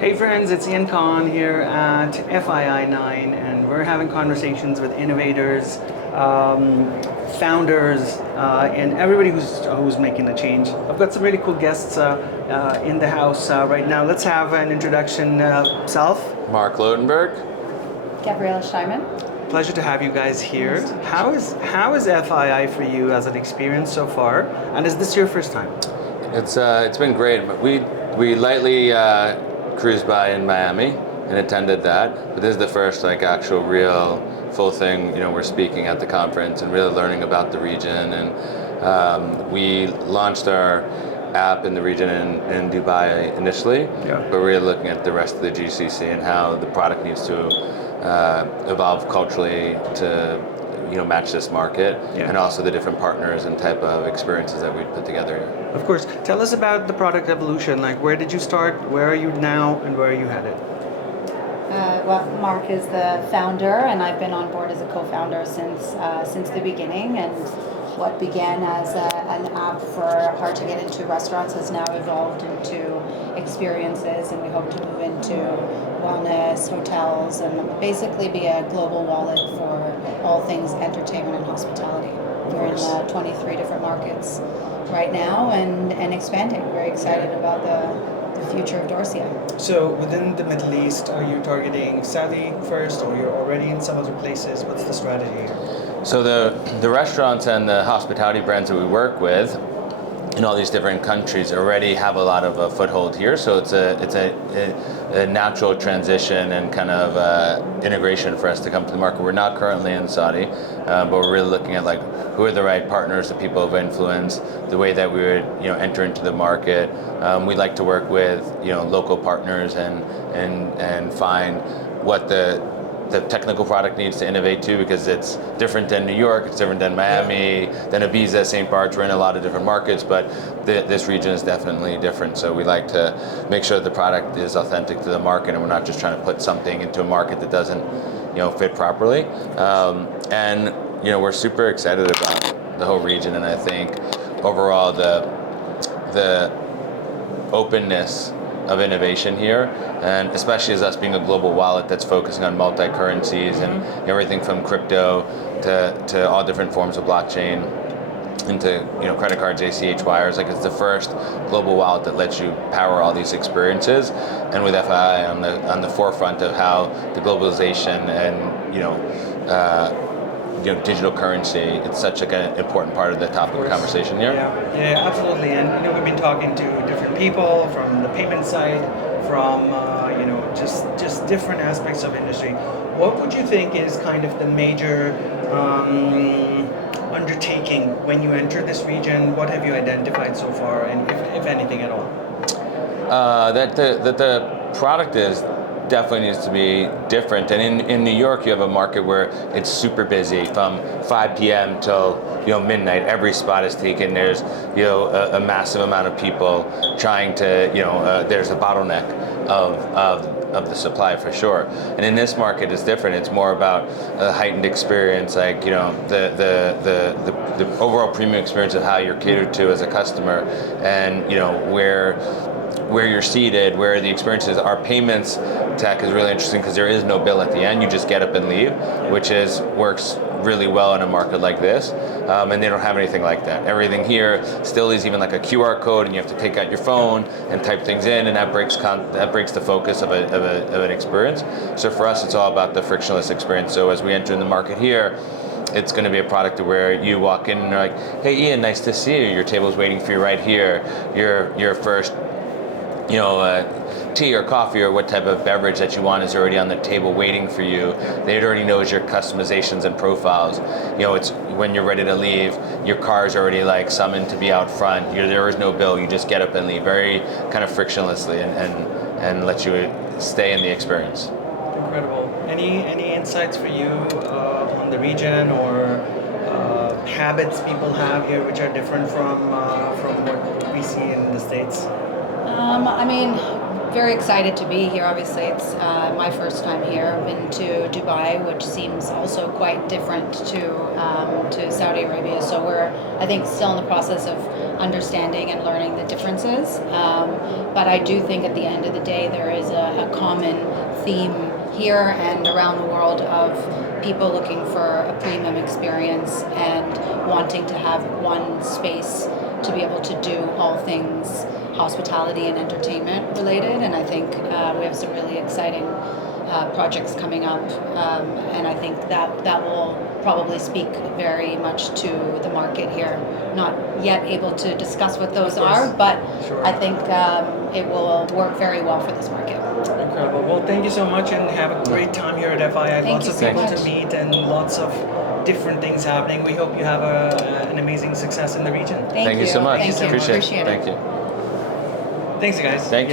Hey friends, it's Ian Khan here at FII 9 and we're having conversations with innovators, founders, and everybody who's making a change. I've got some really cool guests in the house right now. Let's have an introduction. Self. Marc Lotenberg. Gabriela Steinman. Pleasure to have you guys here. How is FII for you as an experience so far? And is this your first time? It's been great. We lightly cruised by in Miami and attended that, but this is the first actual real full thing. We're speaking at the conference and really learning about the region, and we launched our app in the region in Dubai initially, but we're really looking at the rest of the GCC and how the product needs to evolve culturally to match this market, and also the different partners and type of experiences that we put together here. Of course. Tell us about the product evolution. Where did you start? Where are you now? And where are you headed? Well, Marc is the founder, and I've been on board as a co-founder since the beginning. And what began as an app for hard-to-get-into restaurants has now evolved into experiences, and we hope to move into wellness, hotels, and basically be a global wallet for all things entertainment and hospitality. We're in 23 different markets right now and expanding. Very excited about the future of Dorsia. So within the Middle East, are you targeting Saudi first, or you're already in some other places? What's the strategy here? So the restaurants and the hospitality brands that we work with in all these different countries already have a lot of a foothold here. So it's a natural transition and kind of integration for us to come to the market. We're not currently in Saudi, but we're really looking at who are the right partners, the people of influence, the way that we would enter into the market. We like to work with local partners and find what the technical product needs to innovate to, because it's different than New York, it's different than Miami, than Ibiza, St. Bart's. We're in a lot of different markets, but this region is definitely different. So we like to make sure the product is authentic to the market, and we're not just trying to put something into a market that doesn't fit properly. And we're super excited about the whole region, and I think overall the openness of innovation here, and especially as us being a global wallet that's focusing on multi-currencies and everything from crypto to all different forms of blockchain into credit cards, ACH wires. It's the first global wallet that lets you power all these experiences, and with FII on the forefront of how the globalization and digital currency, it's such an important part of the topic of conversation here. Yeah, absolutely. And we've been talking to different people from the payment side, from just different aspects of industry. What would you think is kind of the major undertaking when you enter this region? What have you identified so far, and if anything at all? That the product definitely needs to be different. And in New York, you have a market where it's super busy from 5 p.m. till midnight. Every spot is taken. There's a massive amount of people trying to there's a bottleneck of the supply for sure. And in this market, it's different. It's more about a heightened experience, the overall premium experience of how you're catered to as a customer, and where you're seated, where the experiences. Our payments tech is really interesting because there is no bill at the end. You just get up and leave, which works really well in a market like this. And they don't have anything like that. Everything here still is even like a QR code, and you have to take out your phone and type things in, and that breaks the focus of an experience. So for us, it's all about the frictionless experience. So as we enter in the market here, it's going to be a product where you walk in and you're like, "Hey, Ian, nice to see you. Your table's waiting for you right here. Your first tea or coffee or what type of beverage that you want is already on the table waiting for you. It already knows your customizations and profiles. It's when you're ready to leave, your car's already summoned to be out front. There is no bill. You just get up and leave, very kind of frictionlessly, and let you stay in the experience." Incredible. Any insights for you on the region, or habits people have here which are different from what we see in the States? very excited to be here. Obviously, it's my first time here. I've been to Dubai, which seems also quite different to Saudi Arabia. So we're, I think, still in the process of understanding and learning the differences. But I do think at the end of the day, there is a common theme here and around the world of people looking for a premium experience and wanting to have one space to be able to do all things hospitality and entertainment related. And I think we have some really exciting projects coming up, and I think that will probably speak very much to the market here. Not yet able to discuss what those are, but Sure. I think it will work very well for this market. Incredible. Well, thank you so much, and have a great time here at FII. Thank Lots you of so people much. to meet and lots of different things happening. We hope you have an amazing success in the region. Thank you so much. Thank you. Appreciate it. Appreciate it. Thank you. Thanks, guys. Thank you.